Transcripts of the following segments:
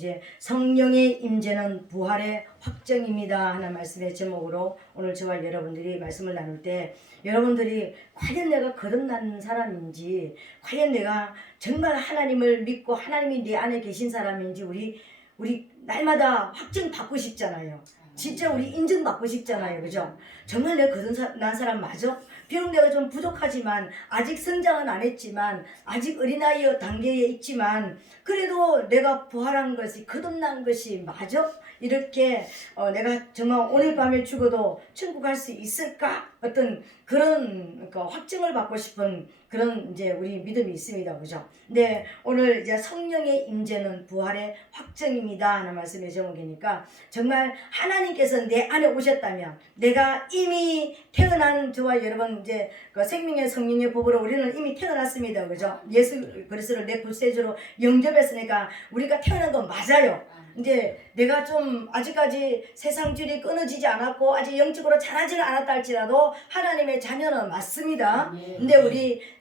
이제 성령의 임재는 부활의 확정입니다 하는 말씀의 제목으로 오늘 저와 여러분들이 말씀을 나눌 때, 여러분들이 과연 내가 거듭난 사람인지, 과연 내가 정말 하나님을 믿고 하나님이 내 안에 계신 사람인지 우리 날마다 확증 받고 싶잖아요. 진짜 우리 인증받고 싶잖아요. 그죠? 정말 내가 거듭난 사람 맞아? 비록 내가 좀 부족하지만, 아직 성장은 안 했지만, 아직 어린아이 단계에 있지만, 그래도 내가 부활한 것이, 거듭난 것이 맞아? 이렇게 내가 정말 오늘 밤에 죽어도 천국 갈 수 있을까? 어떤 그런 확증을 받고 싶은 그런 이제 우리 믿음이 있습니다. 그죠? 네, 오늘 이제 성령의 임재는 부활의 확정입니다 하는 말씀의 제목이니까, 정말 하나님께서 내 안에 오셨다면, 내가 이미 태어난 저와 여러분 이제 그 생명의 성령의 법으로 우리는 이미 태어났습니다. 그죠? 예수 그리스도를 내 구세주로 영접했으니까 우리가 태어난 건 맞아요. 이제 내가 좀 아직까지 세상 줄이 끊어지지 않았고 아직 영적으로 자라지는 않았다 할지라도 하나님의 자녀는 맞습니다. 근데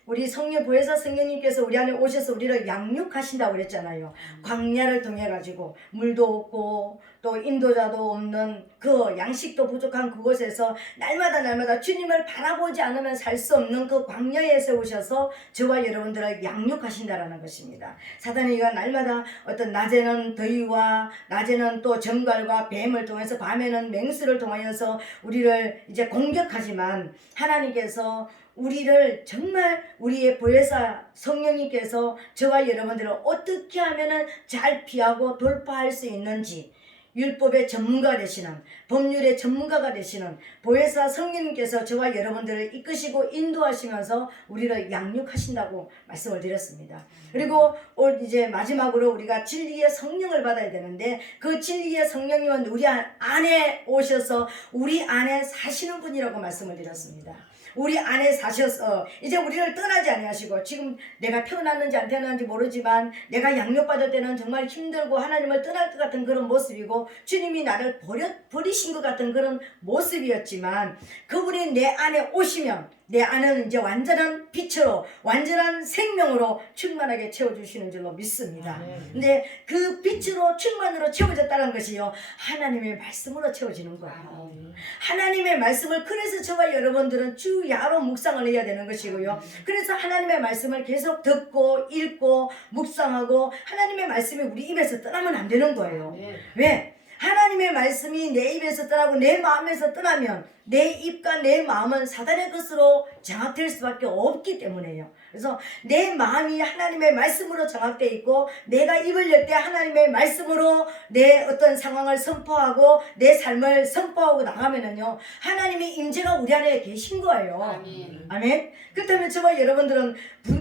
우리 성령 보혜사 성령님께서 우리 안에 오셔서 우리를 양육하신다고 그랬잖아요. 광야를 통해 가지고 물도 없고 또 인도자도 없는 그 양식도 부족한 그곳에서 날마다 주님을 바라보지 않으면 살 수 없는 그 광야에 세우셔서 저와 여러분들을 양육하신다라는 것입니다. 사단이 날마다 어떤 낮에는 더위와 낮에는 또 정갈과 뱀을 통해서 밤에는 맹수를 통하여서 우리를 이제 공격하지만, 하나님께서 우리를 정말 우리의 보혜사 성령님께서 저와 여러분들을 어떻게 하면 잘 피하고 돌파할 수 있는지, 율법의 전문가 되시는, 법률의 전문가가 되시는 보혜사 성령님께서 저와 여러분들을 이끄시고 인도하시면서 우리를 양육하신다고 말씀을 드렸습니다. 그리고 이제 마지막으로 우리가 진리의 성령을 받아야 되는데, 그 진리의 성령님은 우리 안에 오셔서 우리 안에 사시는 분이라고 말씀을 드렸습니다. 우리 안에 사셔서 이제 우리를 떠나지 아니하시고, 지금 내가 태어났는지 안 태어났는지 모르지만 내가 양육받을 때는 정말 힘들고 하나님을 떠날 것 같은 그런 모습이고 주님이 나를 버리신 것 같은 그런 모습이었지만, 그분이 내 안에 오시면 내 안은 이제 완전한 빛으로, 완전한 생명으로 충만하게 채워주시는 줄로 믿습니다. 근데 그 빛으로 충만으로 채워졌다는 것이요, 하나님의 말씀으로 채워지는 거예요. 하나님의 말씀을, 그래서 저와 여러분들은 주야로 묵상을 해야 되는 것이고요. 그래서 하나님의 말씀을 계속 듣고 읽고 묵상하고, 하나님의 말씀이 우리 입에서 떠나면 안 되는 거예요. 왜? 하나님의 말씀이 내 입에서 떠나고 내 마음에서 떠나면 내 입과 내 마음은 사단의 것으로 장악될 수밖에 없기 때문에요. 그래서 내 마음이 하나님의 말씀으로 장악되어 있고, 내가 입을 열 때 하나님의 말씀으로 내 어떤 상황을 선포하고 내 삶을 선포하고 나가면은요, 하나님의 임재가 우리 안에 계신 거예요. 아멘. 그렇다면 저와 여러분들은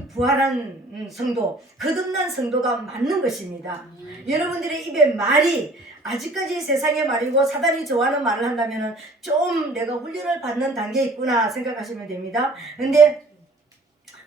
부활한 성도, 거듭난 성도가 맞는 것입니다. 여러분들의 입에 말이 아직까지 세상의 말이고 사단이 좋아하는 말을 한다면 좀 내가 훈련을 받는 단계에 있구나 생각하시면 됩니다. 근데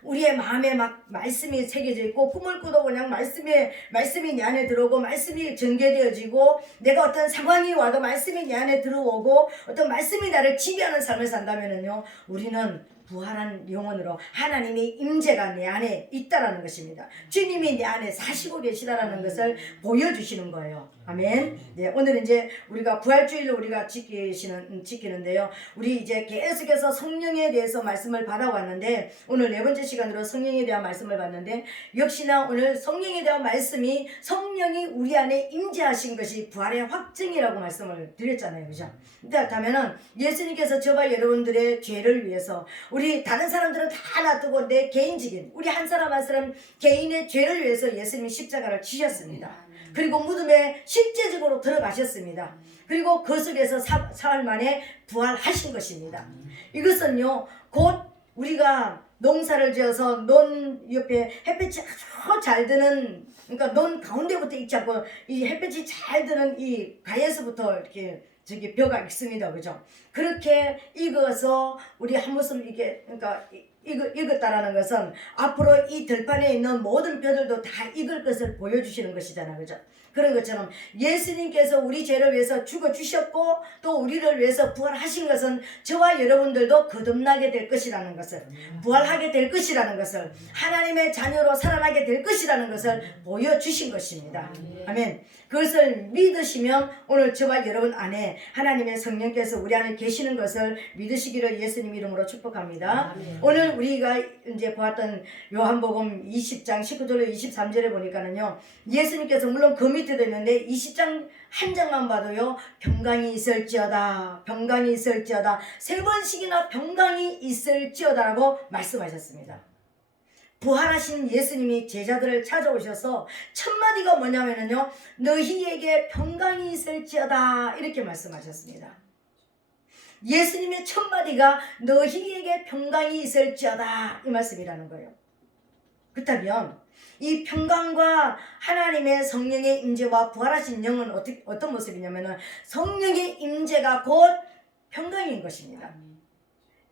우리의 마음에 막 말씀이 새겨져 있고, 꿈을 꾸도 그냥 말씀이 내 안에 들어오고, 말씀이 전개되어지고, 내가 어떤 상황이 와도 말씀이 내 안에 들어오고, 어떤 말씀이 나를 지배하는 삶을 산다면은요, 우리는 부활한 영혼으로 하나님의 임재가 내 안에 있다라는 것입니다. 주님이 내 안에 사시고 계시다라는 것을 보여주시는 거예요. 아멘. 네, 오늘은 이제 우리가 부활주일로 우리가 지키는데요. 우리 이제 계속해서 성령에 대해서 말씀을 받아왔는데, 오늘 네 번째 시간으로 성령에 대한 말씀을 받는데, 역시나 오늘 성령에 대한 말씀이, 성령이 우리 안에 임재하신 것이 부활의 확증이라고 말씀을 드렸잖아요. 그죠? 그렇다면은 예수님께서 저와 여러분들의 죄를 위해서, 우리 다른 사람들은 다 놔두고 내 개인적인, 우리 한 사람 한 사람 개인의 죄를 위해서 예수님이 십자가를 지셨습니다. 그리고 무덤에 실제적으로 들어가셨습니다. 그리고 그 속에서 사흘 만에 부활하신 것입니다. 이것은요, 곧 우리가 농사를 지어서 논 옆에 햇빛이 아주 잘 드는, 그러니까 논 가운데부터 있지 않고 이 햇빛이 잘 드는 이 가에서부터 이렇게 저기 벼가 익습니다. 그죠? 그렇게 익어서 우리 한 모습 이게, 그러니까 익었다라는 것은 앞으로 이 들판에 있는 모든 벼들도 다 익을 것을 보여주시는 것이잖아요. 그죠? 그런 것처럼 예수님께서 우리 죄를 위해서 죽어주셨고 또 우리를 위해서 부활하신 것은 저와 여러분들도 거듭나게 될 것이라는 것을, 부활하게 될 것이라는 것을, 하나님의 자녀로 살아나게 될 것이라는 것을 보여주신 것입니다. 아멘. 그것을 믿으시면 오늘 저와 여러분 안에 하나님의 성령께서 우리 안에 계시는 것을 믿으시기를 예수님 이름으로 축복합니다. 오늘 우리가 이제 보았던 요한복음 20장 19절로 23절에 보니까는요, 예수님께서 물론 그 밑에도 있는데 20장 한 장만 봐도요, 평강이 있을지어다, 평강이 있을지어다, 3번씩이나 평강이 있을지어다라고 말씀하셨습니다. 부활하신 예수님이 제자들을 찾아오셔서 첫 마디가 뭐냐면요, 너희에게 평강이 있을지어다 이렇게 말씀하셨습니다. 예수님의 첫 마디가 너희에게 평강이 있을지어다 이 말씀이라는 거예요. 그렇다면 이 평강과 하나님의 성령의 임재와 부활하신 영은 어떤 모습이냐면 성령의 임재가 곧 평강인 것입니다.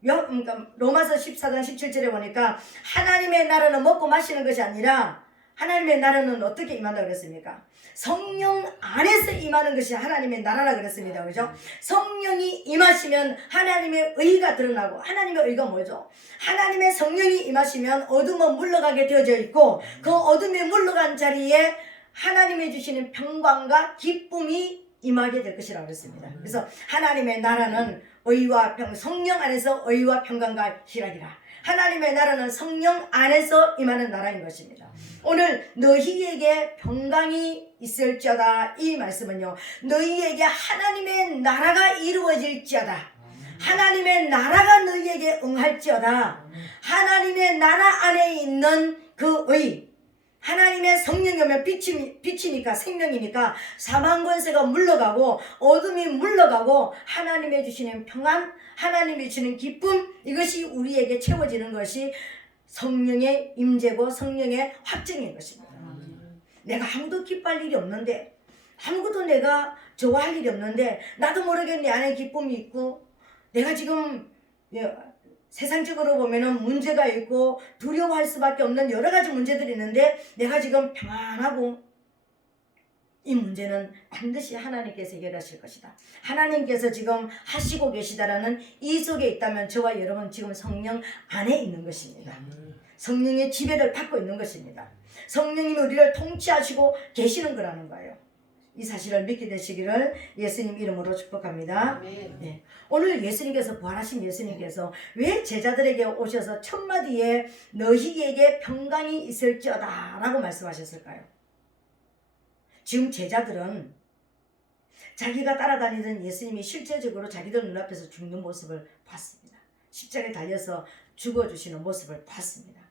그러니까 로마서 14장 17절에 보니까 하나님의 나라는 먹고 마시는 것이 아니라 하나님의 나라는 어떻게 임한다고 그랬습니까? 성령 안에서 임하는 것이 하나님의 나라라 그랬습니다. 그죠? 성령이 임하시면 하나님의 의가 드러나고, 하나님의 의가 뭐죠? 하나님의 성령이 임하시면 어둠은 물러가게 되어져 있고, 그 어둠이 물러간 자리에 하나님이 주시는 평강과 기쁨이 임하게 될 것이라고 그랬습니다. 그래서 하나님의 나라는 의와 성령 안에서 의와 평강과 희락이라. 하나님의 나라는 성령 안에서 임하는 나라인 것입니다. 오늘 너희에게 평강이 있을지어다 이 말씀은요, 너희에게 하나님의 나라가 이루어질지어다, 하나님의 나라가 너희에게 응할지어다, 하나님의 나라 안에 있는 그 의, 하나님의 성령이 오면 빛이니까 생명이니까 사망 권세가 물러가고 어둠이 물러가고 하나님의 주시는 평안, 하나님이 주시는 기쁨, 이것이 우리에게 채워지는 것이 성령의 임재고 성령의 확증인 것입니다. 내가 아무도 기뻐할 일이 없는데, 아무것도 내가 좋아할 일이 없는데 나도 모르게 내 안에 기쁨이 있고, 내가 지금 세상적으로 보면은 문제가 있고 두려워할 수밖에 없는 여러 가지 문제들이 있는데 내가 지금 평안하고, 이 문제는 반드시 하나님께서 해결하실 것이다, 하나님께서 지금 하시고 계시다라는 이 속에 있다면 저와 여러분 지금 성령 안에 있는 것입니다. 성령의 지배를 받고 있는 것입니다. 성령님이 우리를 통치하시고 계시는 거라는 거예요. 이 사실을 믿게 되시기를 예수님 이름으로 축복합니다. 네. 오늘 예수님께서, 부활하신 예수님께서 왜 제자들에게 오셔서 첫 마디에 너희에게 평강이 있을지어다 라고 말씀하셨을까요? 지금 제자들은 자기가 따라다니던 예수님이 실제적으로 자기들 눈앞에서 죽는 모습을 봤습니다. 십자가에 달려서 죽어주시는 모습을 봤습니다.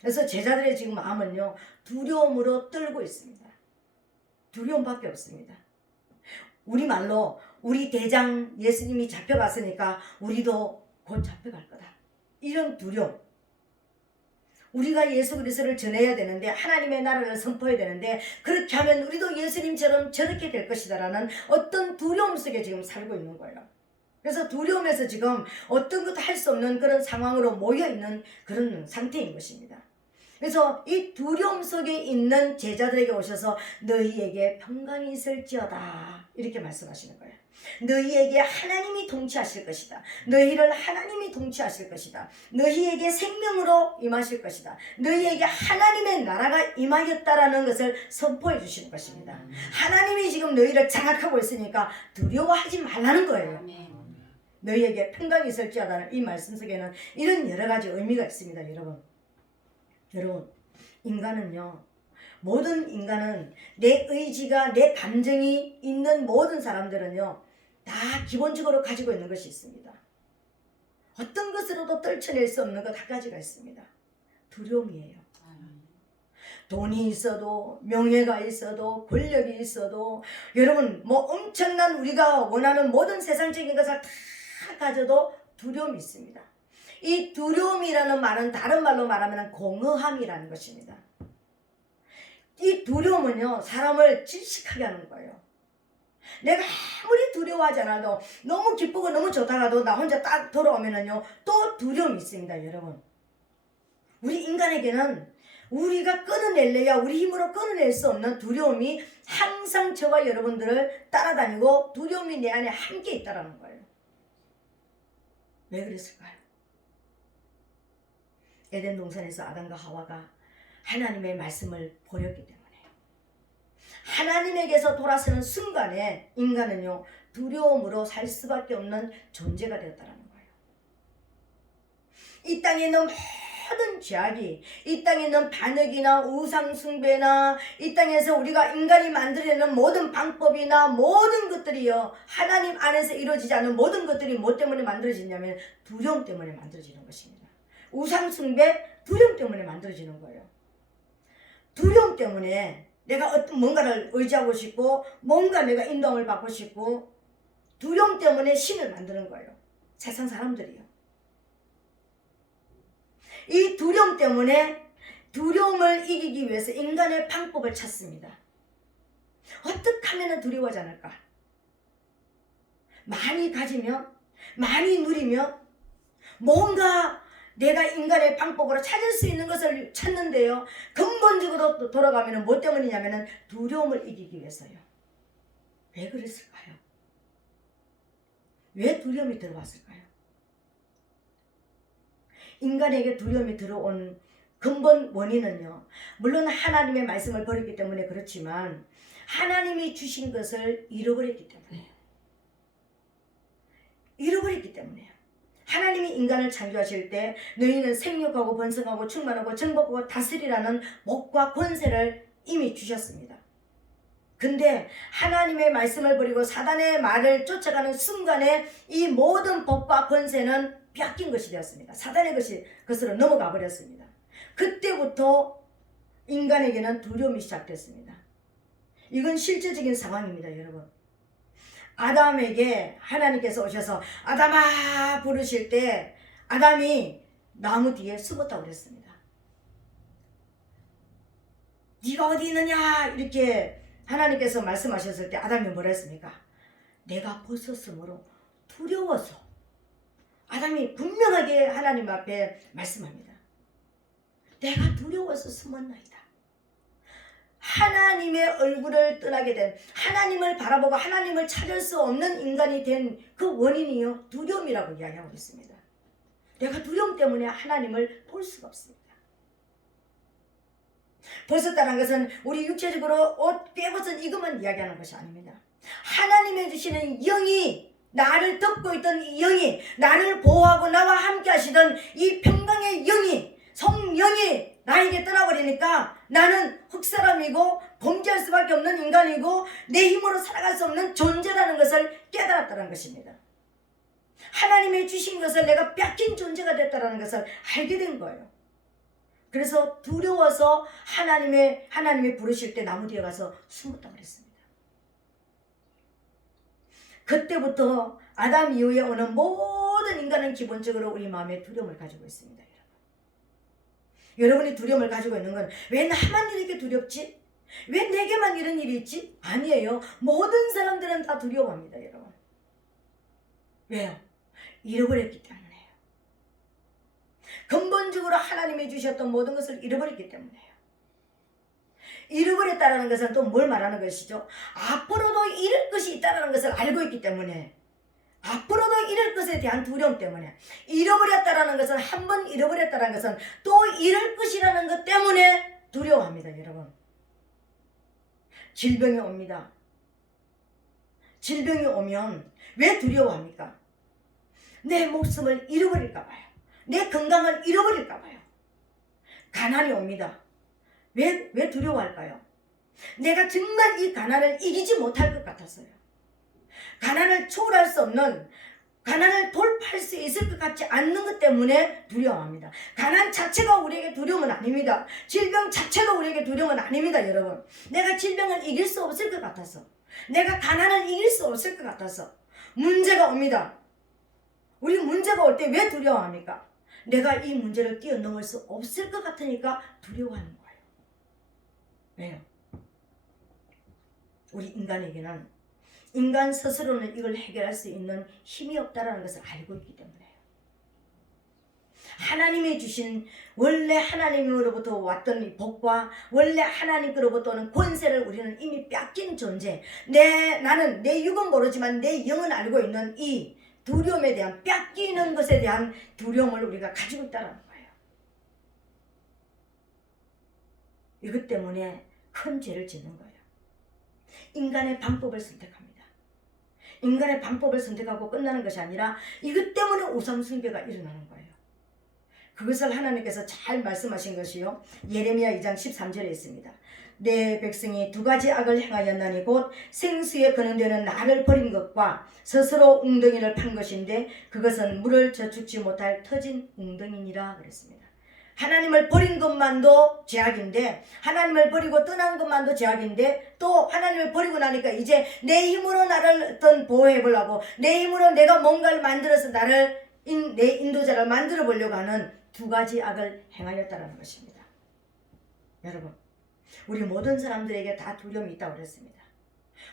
그래서 제자들의 지금 마음은요, 두려움으로 떨고 있습니다. 두려움밖에 없습니다. 우리말로 우리 대장 예수님이 잡혀갔으니까 우리도 곧 잡혀갈 거다, 이런 두려움. 우리가 예수 그리스도를 전해야 되는데, 하나님의 나라를 선포해야 되는데, 그렇게 하면 우리도 예수님처럼 저렇게 될 것이다 라는 어떤 두려움 속에 지금 살고 있는 거예요. 그래서 두려움에서 지금 어떤 것도 할 수 없는 그런 상황으로 모여있는 그런 상태인 것입니다. 그래서 이 두려움 속에 있는 제자들에게 오셔서 너희에게 평강이 있을지어다 이렇게 말씀하시는 거예요. 너희에게 하나님이 통치하실 것이다, 너희를 하나님이 통치하실 것이다, 너희에게 생명으로 임하실 것이다, 너희에게 하나님의 나라가 임하였다라는 것을 선포해 주시는 것입니다. 하나님이 지금 너희를 장악하고 있으니까 두려워하지 말라는 거예요. 너희에게 평강이 있을지어다는 이 말씀 속에는 이런 여러 가지 의미가 있습니다. 여러분, 인간은요, 모든 인간은 내 의지가, 내 감정이 있는 모든 사람들은요, 다 기본적으로 가지고 있는 것이 있습니다. 어떤 것으로도 떨쳐낼 수 없는 것 한 가지가 있습니다. 두려움이에요. 돈이 있어도, 명예가 있어도, 권력이 있어도, 여러분 뭐 엄청난 우리가 원하는 모든 세상적인 것을 다 가져도 두려움이 있습니다. 이 두려움이라는 말은 다른 말로 말하면 공허함이라는 것입니다. 이 두려움은요, 사람을 질식하게 하는 거예요. 내가 아무리 두려워하지 않아도, 너무 기쁘고 너무 좋다가도 나 혼자 딱 돌아오면은요, 또 두려움이 있습니다. 여러분, 우리 인간에게는 우리가 끊어낼래야 우리 힘으로 끊어낼 수 없는 두려움이 항상 저와 여러분들을 따라다니고 두려움이 내 안에 함께 있다는 거예요. 왜 그랬을까요? 에덴 동산에서 아담과 하와가 하나님의 말씀을 버렸기 때문에 하나님에게서 돌아서는 순간에 인간은요 두려움으로 살 수밖에 없는 존재가 되었다는 거예요. 이 땅에 있는 모든 죄악이, 이 땅에 있는 반역이나 우상숭배나 이 땅에서 우리가 인간이 만들어내는 모든 방법이나 모든 것들이요 하나님 안에서 이루어지지 않는 모든 것들이 뭐 때문에 만들어지냐면 두려움 때문에 만들어지는 것입니다. 우상숭배 두려움 때문에 만들어지는 거예요. 두려움 때문에 내가 어떤 뭔가를 의지하고 싶고 뭔가 내가 인도함을 받고 싶고 두려움 때문에 신을 만드는 거예요. 세상 사람들이요. 이 두려움 때문에 두려움을 이기기 위해서 인간의 방법을 찾습니다. 어떻게 하면 두려워하지 않을까? 많이 가지면 많이 누리면 뭔가 내가 인간의 방법으로 찾을 수 있는 것을 찾는데요. 근본적으로 돌아가면 뭐 때문이냐면 두려움을 이기기 위해서요. 왜 그랬을까요? 왜 두려움이 들어왔을까요? 인간에게 두려움이 들어온 근본 원인은요. 물론 하나님의 말씀을 버렸기 때문에 그렇지만 하나님이 주신 것을 잃어버렸기 때문에요. 잃어버렸기 때문에요. 하나님이 인간을 창조하실 때 너희는 생육하고 번성하고 충만하고 정복하고 다스리라는 복과 권세를 이미 주셨습니다. 근데 하나님의 말씀을 버리고 사단의 말을 쫓아가는 순간에 이 모든 복과 권세는 뺏긴 것이 되었습니다. 사단의 것으로 넘어가 버렸습니다. 그때부터 인간에게는 두려움이 시작됐습니다. 이건 실제적인 상황입니다, 여러분. 아담에게 하나님께서 오셔서 아담아 부르실 때 아담이 나무 뒤에 숨었다고 그랬습니다. 네가 어디 있느냐 이렇게 하나님께서 말씀하셨을 때 아담이 뭐라 했습니까? 내가 벗었으므로 두려워서. 아담이 분명하게 하나님 앞에 말씀합니다. 내가 두려워서 숨었나이다. 하나님의 얼굴을 떠나게 된, 하나님을 바라보고 하나님을 찾을 수 없는 인간이 된 그 원인이요 두려움이라고 이야기하고 있습니다. 내가 두려움 때문에 하나님을 볼 수가 없습니다. 벗었다는 것은 우리 육체적으로 옷 빼벗은 이것만 이야기하는 것이 아닙니다. 하나님의 주시는 영이, 나를 덮고 있던 이 영이, 나를 보호하고 나와 함께 하시던 이 평강의 영이, 성령이 나에게 떠나버리니까 나는 흙사람이고 범죄할 수밖에 없는 인간이고 내 힘으로 살아갈 수 없는 존재라는 것을 깨달았다는 것입니다. 하나님의 주신 것을 내가 뺏긴 존재가 됐다는 것을 알게 된 거예요. 그래서 두려워서 하나님이 부르실 때 나무 뒤에 가서 숨었다고 그랬습니다. 그때부터 아담 이후에 오는 모든 인간은 기본적으로 우리 마음에 두려움을 가지고 있습니다. 여러분이 두려움을 가지고 있는 건 왜 나만 이렇게 두렵지? 왜 내게만 이런 일이 있지? 아니에요. 모든 사람들은 다 두려워합니다, 여러분. 왜요? 잃어버렸기 때문에요. 근본적으로 하나님이 주셨던 모든 것을 잃어버렸기 때문에요. 잃어버렸다는 것은 또 뭘 말하는 것이죠? 앞으로도 잃을 것이 있다는 것을 알고 있기 때문에, 앞으로도 잃을 것에 대한 두려움 때문에, 잃어버렸다는 것은, 한 번 잃어버렸다는 것은 또 잃을 것이라는 것 때문에 두려워합니다, 여러분. 질병이 옵니다. 질병이 오면 왜 두려워합니까? 내 목숨을 잃어버릴까 봐요. 내 건강을 잃어버릴까 봐요. 가난이 옵니다. 왜 두려워할까요? 내가 정말 이 가난을 이기지 못할 것 같아서요. 가난을 초월할 수 없는, 가난을 돌파할 수 있을 것 같지 않는 것 때문에 두려워합니다. 가난 자체가 우리에게 두려움은 아닙니다. 질병 자체가 우리에게 두려움은 아닙니다, 여러분. 내가 질병을 이길 수 없을 것 같아서, 내가 가난을 이길 수 없을 것 같아서 문제가 옵니다. 우리 문제가 올 때 왜 두려워합니까? 내가 이 문제를 뛰어넘을 수 없을 것 같으니까 두려워하는 거예요. 왜요? 우리 인간에게는 인간 스스로는 이걸 해결할 수 있는 힘이 없다는 것을 알고 있기 때문에요. 하나님이 주신 원래 하나님으로부터 왔던 이 복과 원래 하나님으로부터 오는 권세를 우리는 이미 뺏긴 존재. 나는 내 육은 모르지만 내 영은 알고 있는 이 두려움에 대한, 뺏기는 것에 대한 두려움을 우리가 가지고 있다는 거예요. 이것 때문에 큰 죄를 짓는 거예요. 인간의 방법을 선택합니다. 인간의 방법을 선택하고 끝나는 것이 아니라 이것 때문에 우상숭배가 일어나는 거예요. 그것을 하나님께서 잘 말씀하신 것이요, 예레미야 2장 13절에 있습니다. 내 백성이 두 가지 악을 행하였나니 곧 생수에 거는되는 나를 버린 것과 스스로 웅덩이를 판 것인데 그것은 물을 저축지 못할 터진 웅덩이니라 그랬습니다. 하나님을 버린 것만도 죄악인데, 하나님을 버리고 떠난 것만도 죄악인데, 또 하나님을 버리고 나니까 이제 내 힘으로 나를 어떤 보호해 보려고, 내 힘으로 내가 뭔가를 만들어서 나를 내 인도자를 만들어 보려고 하는 두 가지 악을 행하였다는 것입니다. 여러분, 우리 모든 사람들에게 다 두려움이 있다고 그랬습니다.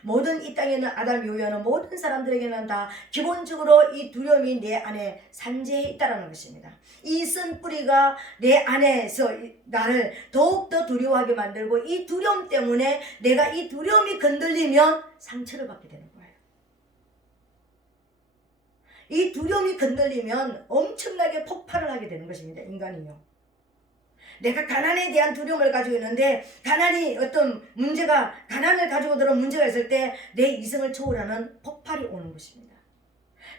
모든 이 땅에 있는 아담 이후에는 모든 사람들에게는 다 기본적으로 이 두려움이 내 안에 산재해 있다는 것입니다. 이 쓴뿌리가 내 안에서 나를 더욱더 두려워하게 만들고, 이 두려움 때문에 내가 이 두려움이 건들리면 상처를 받게 되는 거예요. 이 두려움이 건들리면 엄청나게 폭발을 하게 되는 것입니다. 인간이요. 내가 가난에 대한 두려움을 가지고 있는데, 가난이 어떤 문제가, 가난을 가지고 들어온 문제가 있을 때 내 이성을 초월하는 폭발이 오는 것입니다.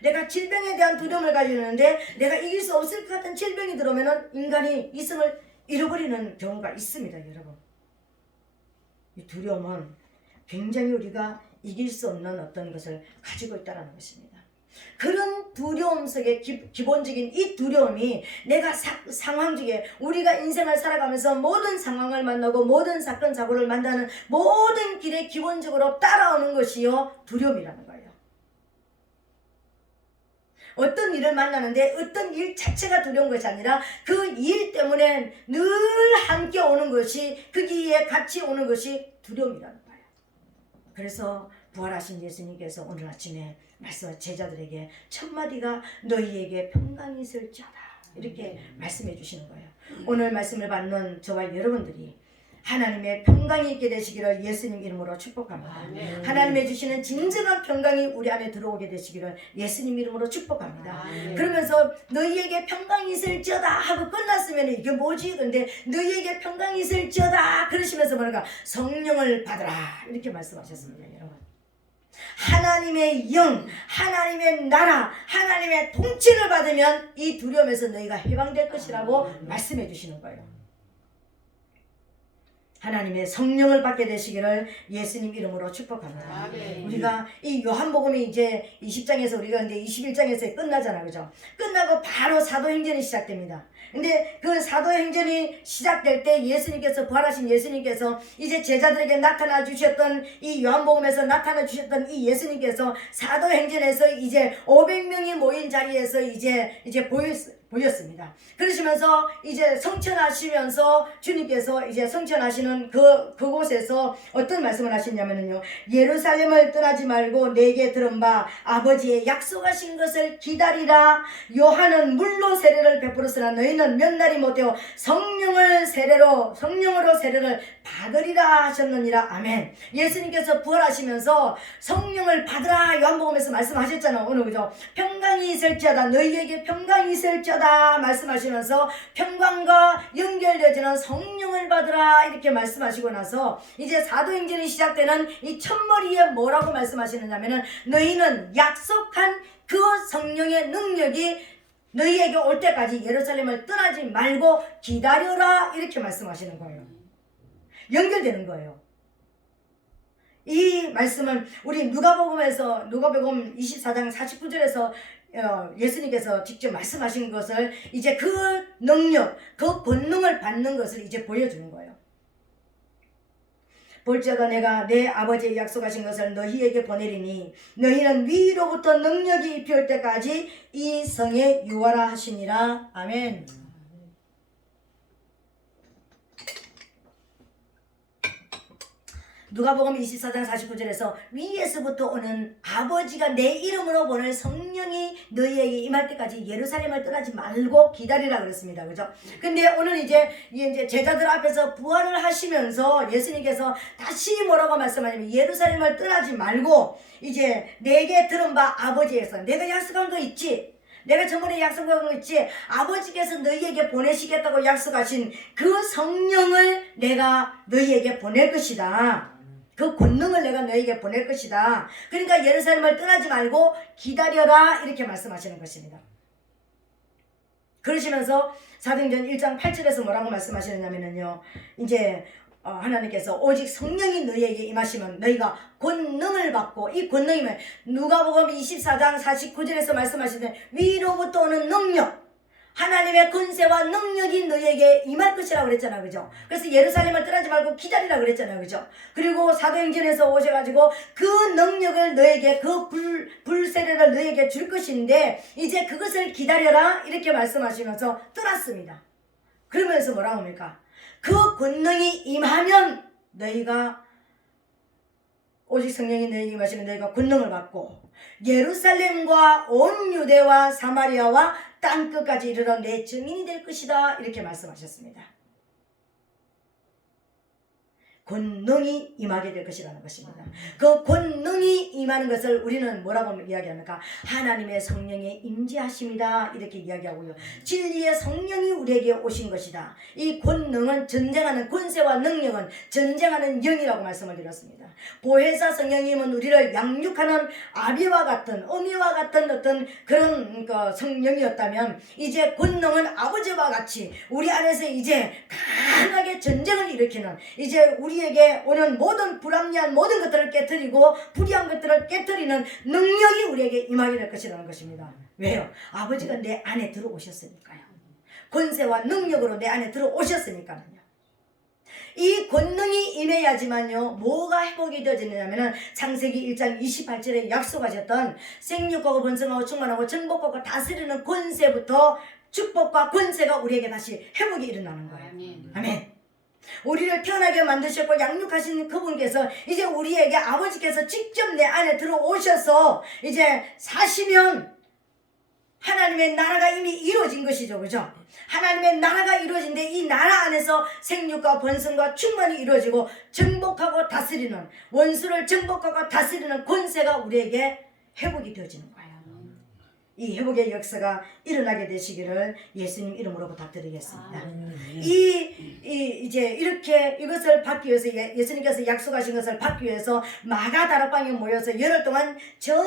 내가 질병에 대한 두려움을 가지고 있는데 내가 이길 수 없을 것 같은 질병이 들어오면 인간이 이성을 잃어버리는 경우가 있습니다. 여러분, 이 두려움은 굉장히 우리가 이길 수 없는 어떤 것을 가지고 있다는 것입니다. 그런 두려움 속에 기본적인 이 두려움이 내가 상황 중에, 우리가 인생을 살아가면서 모든 상황을 만나고 모든 사건 사고를 만나는 모든 길에 기본적으로 따라오는 것이요, 두려움이라는 거예요. 어떤 일을 만나는데 어떤 일 자체가 두려운 것이 아니라 그 일 때문에 늘 함께 오는 것이, 거기에 같이 오는 것이 두려움이라는 거예요. 그래서 부활하신 예수님께서 오늘 아침에 말씀하신 제자들에게 첫 마디가 너희에게 평강이 있을지어다, 이렇게 말씀해 주시는 거예요. 오늘 말씀을 받는 저와 여러분들이 하나님의 평강이 있게 되시기를 예수님 이름으로 축복합니다. 아멘. 하나님의 주시는 진정한 평강이 우리 안에 들어오게 되시기를 예수님 이름으로 축복합니다. 아멘. 그러면서 너희에게 평강이 있을지어다 하고 끝났으면 이게 뭐지? 근데 너희에게 평강이 있을지어다 그러시면서 뭐랄까, 성령을 받으라, 이렇게 말씀하셨습니다. 여러분, 하나님의 영, 하나님의 나라, 하나님의 통치를 받으면 이 두려움에서 너희가 해방될 것이라고 말씀해 주시는 거예요. 하나님의 성령을 받게 되시기를 예수님 이름으로 축복합니다. 아멘. 우리가 이 요한복음이 이제 20장에서 우리가 이제 21장에서 끝나잖아요. 그죠? 끝나고 바로 사도행전이 시작됩니다. 근데 그 사도행전이 시작될 때 예수님께서, 부활하신 예수님께서 이제 제자들에게 나타나 주셨던, 이 요한복음에서 나타나 주셨던 이 예수님께서 사도행전에서 이제 500명이 모인 자리에서 이제 보였습니다. 그러시면서 이제 성천하시면서 주님께서 이제 성천하시는 그곳에서 어떤 말씀을 하셨냐면요, 예루살렘을 떠나지 말고 내게 들은 바 아버지의 약속하신 것을 기다리라. 요한은 물로 세례를 베풀었으나 너희는 몇 날이 못되어 성령으로 세례를 받으리라 하셨느니라. 아멘. 예수님께서 부활하시면서 성령을 받으라 요한복음에서 말씀하셨잖아요. 오늘 그죠? 평강이 있을지어다, 너희에게 평강이 있을지어다 말씀하시면서 평강과 연결되어지는 성령을 받으라, 이렇게 말씀하시고 나서 이제 사도행전이 시작되는 이 첫머리에 뭐라고 말씀하시느냐면은 너희는 약속한 그 성령의 능력이 너희에게 올 때까지 예루살렘을 떠나지 말고 기다려라, 이렇게 말씀하시는 거예요. 연결되는 거예요. 이 말씀은 우리 누가복음 24장 49절에서 예수님께서 직접 말씀하신 것을, 이제 그 능력, 그 권능을 받는 것을 이제 보여주는 거예요. 볼지어다 내가 내 아버지의 약속하신 것을 너희에게 보내리니 너희는 위로부터 능력이 입혀올 때까지 이 성에 유하라 하시니라. 아멘. 누가복음 24장 49절에서 위에서부터 오는 아버지가 내 이름으로 보낼 성령이 너희에게 임할 때까지 예루살렘을 떠나지 말고 기다리라 그랬습니다. 그죠? 근데 오늘 이제 제자들 앞에서 부활을 하시면서 예수님께서 다시 뭐라고 말씀하냐면 예루살렘을 떠나지 말고 이제 내게 들은 바 아버지에서 내가 약속한 거 있지? 내가 저번에 약속한 거 있지? 아버지께서 너희에게 보내시겠다고 약속하신 그 성령을 내가 너희에게 보낼 것이다. 그 권능을 내가 너희에게 보낼 것이다. 그러니까 예루살렘을 떠나지 말고 기다려라 이렇게 말씀하시는 것입니다. 그러시면서 사도행전 1장 8절에서 뭐라고 말씀하시느냐면요. 이제 하나님께서 오직 성령이 너희에게 임하시면 너희가 권능을 받고, 이 권능이면 누가복음 24장 49절에서 말씀하시는 위로부터 오는 능력, 하나님의 권세와 능력이 너희에게 임할 것이라고 그랬잖아요. 그죠? 그래서 예루살렘을 떠나지 말고 기다리라고 그랬잖아요. 그죠? 그리고 사도행전에서 오셔가지고 그 능력을 너에게, 그 불세례를 너에게 줄 것인데 이제 그것을 기다려라 이렇게 말씀하시면서 떠났습니다. 그러면서 뭐라고 합니까? 그 권능이 임하면 너희가, 오직 성령이 너희에게 임하시면 너희가 권능을 받고 예루살렘과 온 유대와 사마리아와 땅끝까지 이르러 내 증인이 될 것이다 이렇게 말씀하셨습니다. 권능이 임하게 될 것이라는 것입니다. 그 권능이 임하는 것을 우리는 뭐라고 이야기합니까? 하나님의 성령의 임재하심이다 이렇게 이야기하고요. 진리의 성령이 우리에게 오신 것이다. 이 권능은 전쟁하는, 권세와 능력은 전쟁하는 영이라고 말씀을 드렸습니다. 보혜사 성령님은 우리를 양육하는 아비와 같은, 어미와 같은 어떤 그런 성령이었다면 이제 권능은 아버지와 같이 우리 안에서 이제 강하게 전쟁을 일으키는, 이제 우리에게 오는 모든 불합리한 모든 것들을 깨트리고 불의한 것들을 깨트리는 능력이 우리에게 임하게 될 것이라는 것입니다. 왜요? 아버지가 내 안에 들어오셨으니까요. 권세와 능력으로 내 안에 들어오셨으니까요. 이 권능이 임해야지만요 뭐가 회복이 되어지느냐면은 창세기 1장 28절에 약속하셨던 생육하고 번성하고 충만하고 정복하고 다스리는 권세부터 축복과 권세가 우리에게 다시 회복이 일어나는 거예요. 아멘. 우리를 태어나게 만드셨고 양육하신 그분께서 이제 우리에게, 아버지께서 직접 내 안에 들어오셔서 이제 사시면 하나님의 나라가 이미 이루어진 것이죠. 그죠? 하나님의 나라가 이루어진데 이 나라 안에서 생육과 번성과 충만이 이루어지고 정복하고 다스리는, 원수를 정복하고 다스리는 권세가 우리에게 회복이 되어지는 거예요. 이 회복의 역사가 일어나게 되시기를 예수님 이름으로 부탁드리겠습니다. 이제 이렇게 이것을 받기 위해서 예수님께서 약속하신 것을 받기 위해서 마가다락방에 모여서 열흘 동안 전혀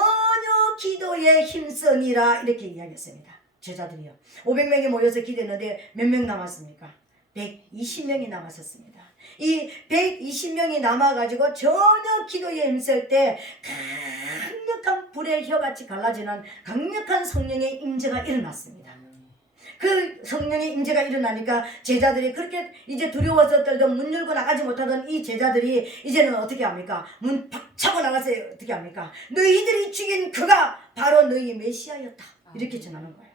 기도에 힘쓰니라 이렇게 이야기했습니다. 제자들이요. 500명이 모여서 기도했는데 몇 명 남았습니까? 120명이 남았었습니다. 이 120명이 남아가지고 전혀 기도에 힘쓸 때 강력한 불의 혀같이 갈라지는 강력한 성령의 임재가 일어났습니다. 그 성령의 임재가 일어나니까 제자들이 그렇게 이제 두려워서 떨던, 문 열고 나가지 못하던 이 제자들이 이제는 어떻게 합니까? 문 팍 차고 나가서 어떻게 합니까? 너희들이 죽인 그가 바로 너희의 메시아였다 이렇게 전하는 거예요.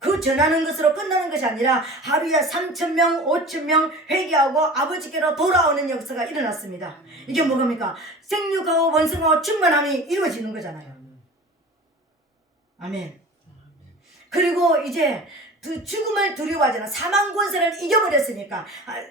그 전하는 것으로 끝나는 것이 아니라 하루에 3,000명, 5,000명 회개하고 아버지께로 돌아오는 역사가 일어났습니다. 이게 뭐입니까? 생육하고 번성하고 충만함이 이루어지는 거잖아요. 아멘. 그리고 이제 죽음을 두려워하잖아. 사망 권세를 이겨버렸으니까,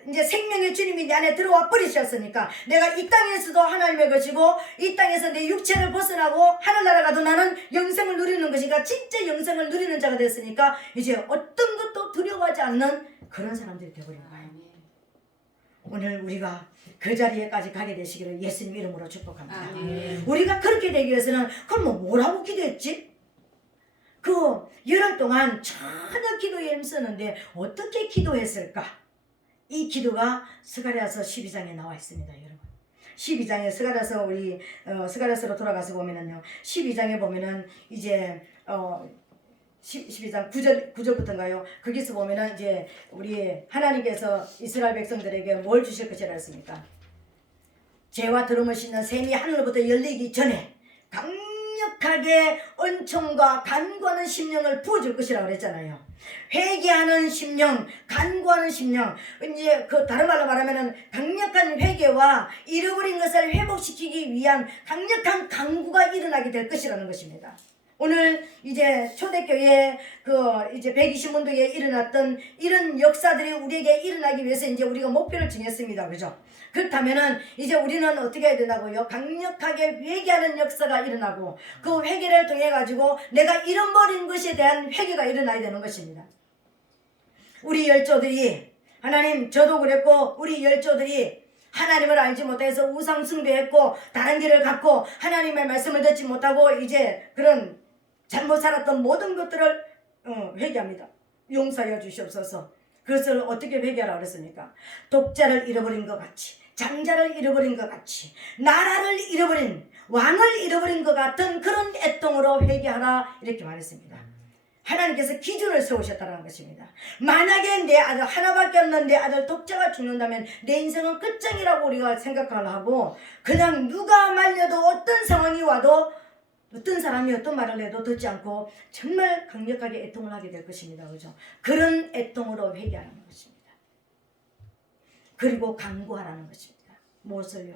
이제 생명의 주님이 내 안에 들어와 버리셨으니까 내가 이 땅에서도 하나님의 것이고 이 땅에서 내 육체를 벗어나고 하늘나라 가도 나는 영생을 누리는 것이니까, 진짜 영생을 누리는 자가 됐으니까 이제 어떤 것도 두려워하지 않는 그런 사람들이 되어버린 거예요. 오늘 우리가 그 자리에까지 가게 되시기를 예수님 이름으로 축복합니다. 우리가 그렇게 되기 위해서는 그럼 뭐라고 기도했지? 그 열흘 동안 전혀 기도에 힘쓰는데 어떻게 기도했을까? 이 기도가 스가랴서 12장에 나와 있습니다, 여러분. 12장에 스가랴서 우리 스가랴서로 돌아가서 보면은요, 12장에 보면은 이제 12장 9절부터인가요? 거기서 보면은 이제 우리 하나님께서 이스라엘 백성들에게 뭘 주실 것이라 했습니까? 죄와 더러움을 씻는 샘이 하늘로부터 열리기 전에 강력하게 은총과 간구하는 심령을 부어줄 것이라고 그랬잖아요. 회개하는 심령, 간구하는 심령. 이제 그 다른 말로 말하면은 강력한 회개와 잃어버린 것을 회복시키기 위한 강력한 간구가 일어나게 될 것이라는 것입니다. 오늘 이제 초대교회 이제 120문도에 일어났던 이런 역사들이 우리에게 일어나기 위해서 이제 우리가 목표를 정했습니다. 그죠? 그렇다면은 이제 우리는 어떻게 해야 되나고요? 강력하게 회개하는 역사가 일어나고 그 회개를 통해 가지고 내가 잃어버린 것에 대한 회개가 일어나야 되는 것입니다. 우리 열조들이 하나님, 저도 그랬고 우리 열조들이 하나님을 알지 못해서 우상 숭배했고 다른 길을 갖고 하나님의 말씀을 듣지 못하고 이제 그런 잘못 살았던 모든 것들을 회개합니다. 용서하여 주시옵소서. 그것을 어떻게 회개하라고 그랬습니까? 독자를 잃어버린 것 같이, 장자를 잃어버린 것 같이, 나라를 잃어버린, 왕을 잃어버린 것 같은 그런 애통으로 회개하라, 이렇게 말했습니다. 하나님께서 기준을 세우셨다는 것입니다. 만약에 내 아들 하나밖에 없는 내 아들 독자가 죽는다면 내 인생은 끝장이라고 우리가 생각을 하고 그냥 누가 말려도 어떤 상황이 와도 어떤 사람이 어떤 말을 해도 듣지 않고 정말 강력하게 애통을 하게 될 것입니다. 그죠? 그런 애통으로 회개하는 것입니다. 그리고 간구하라는 것입니다. 무엇을요?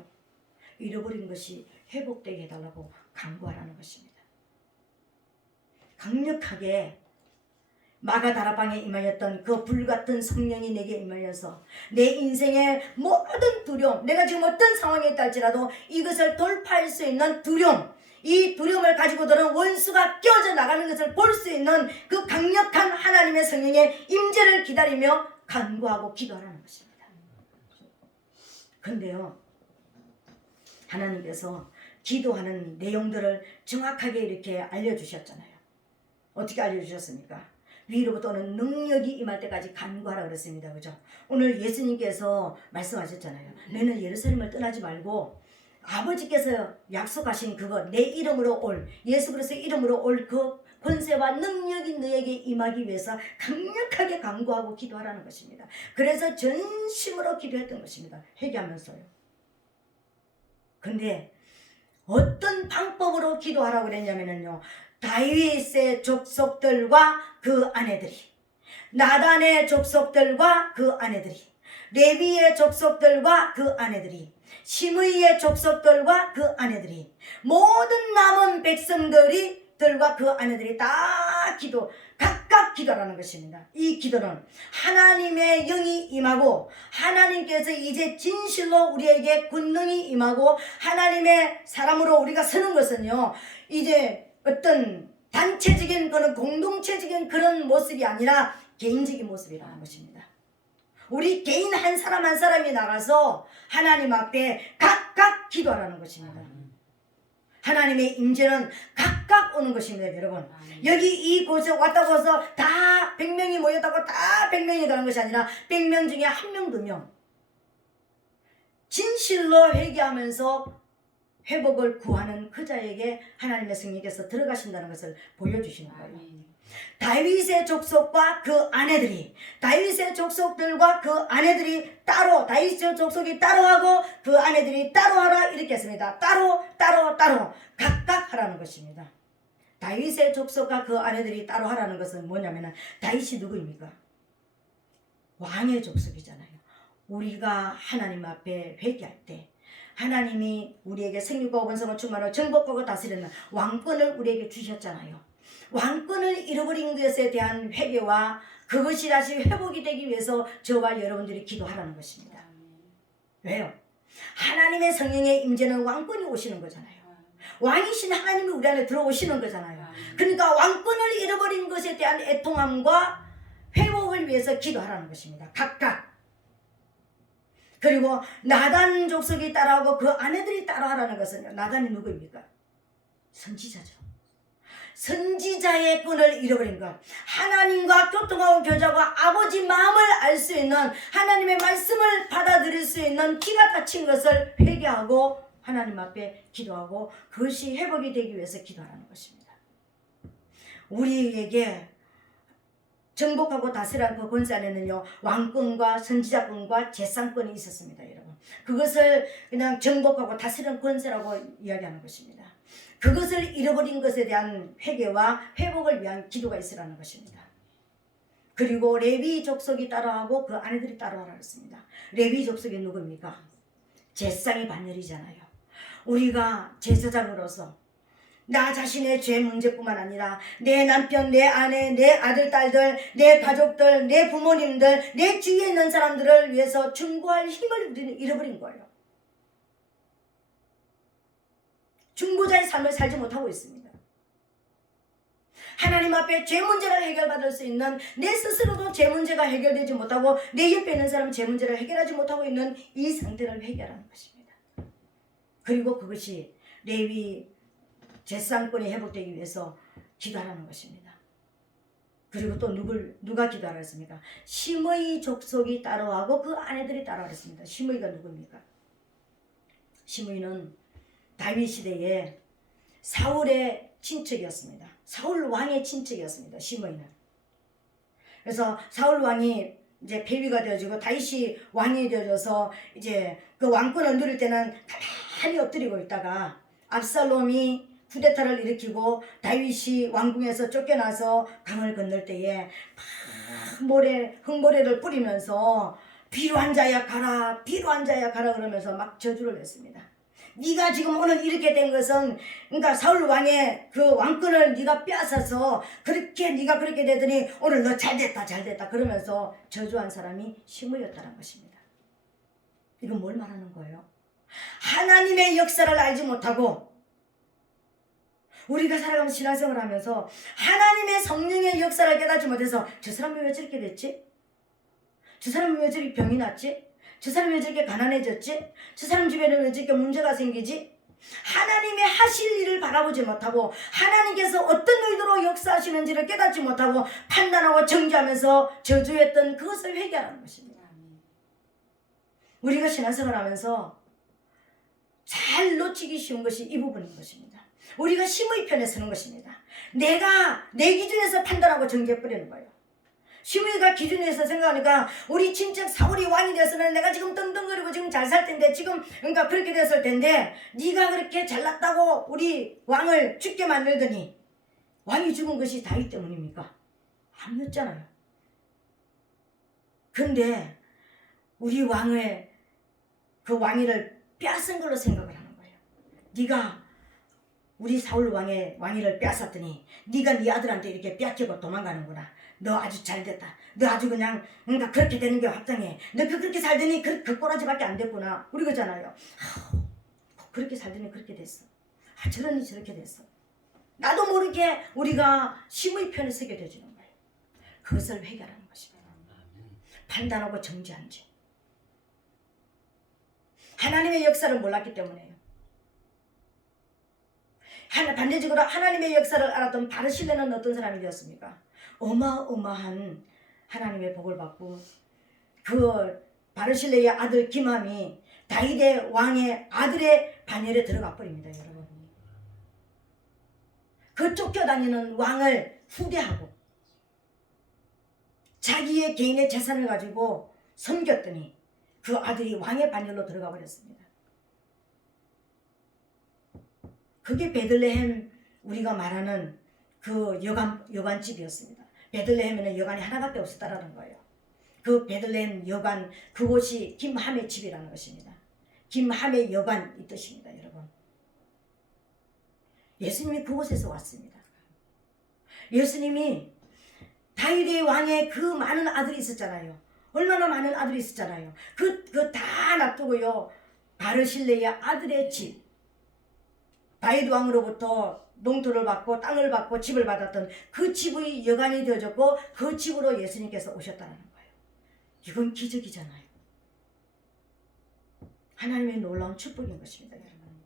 잃어버린 것이 회복되게 해달라고 간구하라는 것입니다. 강력하게 마가다락방에 임하였던 그 불같은 성령이 내게 임하여서 내 인생의 모든 두려움, 내가 지금 어떤 상황에 있다 할지라도 이것을 돌파할 수 있는 두려움, 이 두려움을 가지고들은 원수가 끼어져 나가는 것을 볼 수 있는 그 강력한 하나님의 성령의 임재를 기다리며 간구하고 기도하라는 것입니다. 근데요, 하나님께서 기도하는 내용들을 정확하게 이렇게 알려주셨잖아요. 어떻게 알려주셨습니까? 위로부터 오는 능력이 임할 때까지 간구하라 그랬습니다. 그죠? 오늘 예수님께서 말씀하셨잖아요. 너는 예루살렘을 떠나지 말고 아버지께서 약속하신 그거, 내 이름으로 올, 예수 그리스도의 이름으로 올 그 권세와 능력이 너에게 임하기 위해서 강력하게 간구하고 기도하라는 것입니다. 그래서 전심으로 기도했던 것입니다. 회개하면서요. 근데 어떤 방법으로 기도하라고 그랬냐면요, 다윗의 족속들과 그 아내들이, 나단의 족속들과 그 아내들이, 레위의 족속들과 그 아내들이, 시므이의 족속들과 그 아내들이, 모든 남은 백성들과 그 아내들이 다 각각 기도하라는 것입니다. 이 기도는 하나님의 영이 임하고 하나님께서 이제 진실로 우리에게 권능이 임하고 하나님의 사람으로 우리가 서는 것은요, 이제 어떤 단체적인 그런 공동체적인 그런 모습이 아니라 개인적인 모습이라는 것입니다. 우리 개인 한 사람 한 사람이 나가서 하나님 앞에 각각 기도하라는 것입니다. 하나님의 임재는 각각 오는 것입니다. 여러분, 여기 이곳에 왔다고 해서 다 100명이 모였다고 다 100명이 가는 것이 아니라 100명 중에 1명 2명 진실로 회개하면서 회복을 구하는 그 자에게 하나님의 성령께서 들어가신다는 것을 보여주시는 거예요. 다윗의 족속과 그 아내들이, 다윗의 족속들과 그 아내들이 따로, 다윗의 족속이 따로 하고 그 아내들이 따로 하라, 이렇게 했습니다. 따로 각각 하라는 것입니다. 다윗의 족속과 그 아내들이 따로 하라는 것은 뭐냐면, 다윗이 누구입니까? 왕의 족속이잖아요. 우리가 하나님 앞에 회개할 때 하나님이 우리에게 생육과 원성을 충만하고 정복하고 다스리는 왕권을 우리에게 주셨잖아요. 왕권을 잃어버린 것에 대한 회개와 그것이 다시 회복이 되기 위해서 저와 여러분들이 기도하라는 것입니다. 왜요? 하나님의 성령의 임재는 왕권이 오시는 거잖아요. 왕이신 하나님이 우리 안에 들어오시는 거잖아요. 그러니까 왕권을 잃어버린 것에 대한 애통함과 회복을 위해서 기도하라는 것입니다. 각각. 그리고 나단 족속이 따라하고 그 아내들이 따라하라는 것은, 나단이 누구입니까? 선지자죠. 선지자의 끈을 잃어버린 것, 하나님과 교통하고 교제하고 아버지 마음을 알 수 있는, 하나님의 말씀을 받아들일 수 있는 기가 닫힌 것을 회개하고 하나님 앞에 기도하고 그것이 회복이 되기 위해서 기도하라는 것입니다. 우리에게 정복하고 다스리는 그 권세 안에는요, 왕권과 선지자권과 재산권이 있었습니다. 여러분, 그것을 그냥 정복하고 다스리는 권세라고 이야기하는 것입니다. 그것을 잃어버린 것에 대한 회개와 회복을 위한 기도가 있으라는 것입니다. 그리고 레위 족속이 따라하고 그 아내들이 따라하라 했습니다. 레위 족속이 누굽니까? 제사장의 반열이잖아요. 우리가 제사장으로서 나 자신의 죄 문제뿐만 아니라 내 남편, 내 아내, 내 아들, 딸들, 내 가족들, 내 부모님들, 내 주위에 있는 사람들을 위해서 충고할 힘을 우리는 잃어버린 거예요. 중보자의 삶을 살지 못하고 있습니다. 하나님 앞에 죄 문제를 해결받을 수 있는 내 스스로도 죄 문제가 해결되지 못하고 내 옆에 있는 사람은 죄 문제를 해결하지 못하고 있는 이 상태를 해결하는 것입니다. 그리고 그것이 레위 제사장권이 회복되기 위해서 기도하라는 것입니다. 그리고 또 누가 기도하라 했습니까? 시므이 족속이 따라하고 그 아내들이 따라하라 했습니다. 시므이가 누굽니까? 시므이는 다윗 시대에 사울의 친척이었습니다. 사울 왕의 친척이었습니다. 시므이는. 그래서 사울 왕이 이제 폐위가 되어지고 다윗이 왕이 되어져서 이제 그 왕권을 누릴 때는 가만히 엎드리고 있다가 압살롬이 쿠데타를 일으키고 다윗이 왕궁에서 쫓겨나서 강을 건널 때에 막 흙모래를 뿌리면서 비루한 자야 가라, 비루한 자야 가라 그러면서 막 저주를 했습니다. 네가 지금 오늘 이렇게 된 것은 그러니까 사울 왕의 그 왕권을 네가 빼앗아서 네가 그렇게 되더니 오늘 너 잘됐다 잘됐다 그러면서 저주한 사람이 시므이였다는 것입니다. 이건 뭘 말하는 거예요? 하나님의 역사를 알지 못하고 우리가 살아가면서 신앙생활을 하면서 하나님의 성령의 역사를 깨닫지 못해서 저 사람이 왜 저렇게 됐지? 저 사람이 왜 저렇게 병이 났지? 저 사람이 왜 저렇게 가난해졌지? 저 사람 집에는 왜 저렇게 문제가 생기지? 하나님의 하실 일을 바라보지 못하고 하나님께서 어떤 의도로 역사하시는지를 깨닫지 못하고 판단하고 정죄하면서 저주했던 그것을 회개하는 것입니다. 우리가 신앙생활을 하면서 잘 놓치기 쉬운 것이 이 부분인 것입니다. 우리가 심의 편에 서는 것입니다. 내가 내 기준에서 판단하고 정죄해버리는 거예요. 시므이가 기준에서 생각하니까 우리 친척 사울이 왕이 되었으면 내가 지금 떵떵거리고 지금 잘 살 텐데 지금 그러니까 그렇게 됐을 텐데 네가 그렇게 잘났다고 우리 왕을 죽게 만들더니 왕이 죽은 것이 다윗 때문입니까? 아니었잖아요. 근데 우리 왕의 그 왕위를 빼앗은 걸로 생각을 하는 거예요. 네가 우리 사울 왕의 왕위를 빼앗았더니 네가 네 아들한테 이렇게 빼앗기고 도망가는구나. 너 아주 잘됐다. 너 아주 그냥 그러니까 그렇게 되는 게 확정해. 너 그렇게 살더니 그 꼬라지밖에 안 됐구나. 우리 그러잖아요. 그렇게 살더니 그렇게 됐어. 저러니 저렇게 됐어. 나도 모르게 우리가 심의 편에 서게 되지는 거예요. 그것을 회개하는 것입니다. 판단하고 정죄한 죄. 하나님의 역사를 몰랐기 때문에요. 반대적으로 하나님의 역사를 알았던 바르실레는 어떤 사람이 되었습니까? 어마어마한 하나님의 복을 받고 그 바르실레의 아들 김함이 다윗의 왕의 아들의 반열에 들어가 버립니다. 여러분. 그 쫓겨다니는 왕을 후대하고 자기의 개인의 재산을 가지고 섬겼더니 그 아들이 왕의 반열로 들어가 버렸습니다. 그게 베들레헴 우리가 말하는 그 여관집이었습니다. 베들레헴에는 여관이 하나밖에 없었다라는 거예요. 그 베들레헴 여관 그곳이 김함의 집이라는 것입니다. 김함의 여관 이 뜻입니다. 여러분. 예수님이 그곳에서 왔습니다. 예수님이 다윗의 왕의 그 많은 아들이 있었잖아요. 얼마나 많은 아들이 있었잖아요. 그 다 놔두고요. 바르실레의 아들의 집 다윗 왕으로부터 농토를 받고 땅을 받고 집을 받았던 그 집의 여관이 되어졌고 그 집으로 예수님께서 오셨다는 거예요. 이건 기적이잖아요. 하나님의 놀라운 축복인 것입니다. 여러분.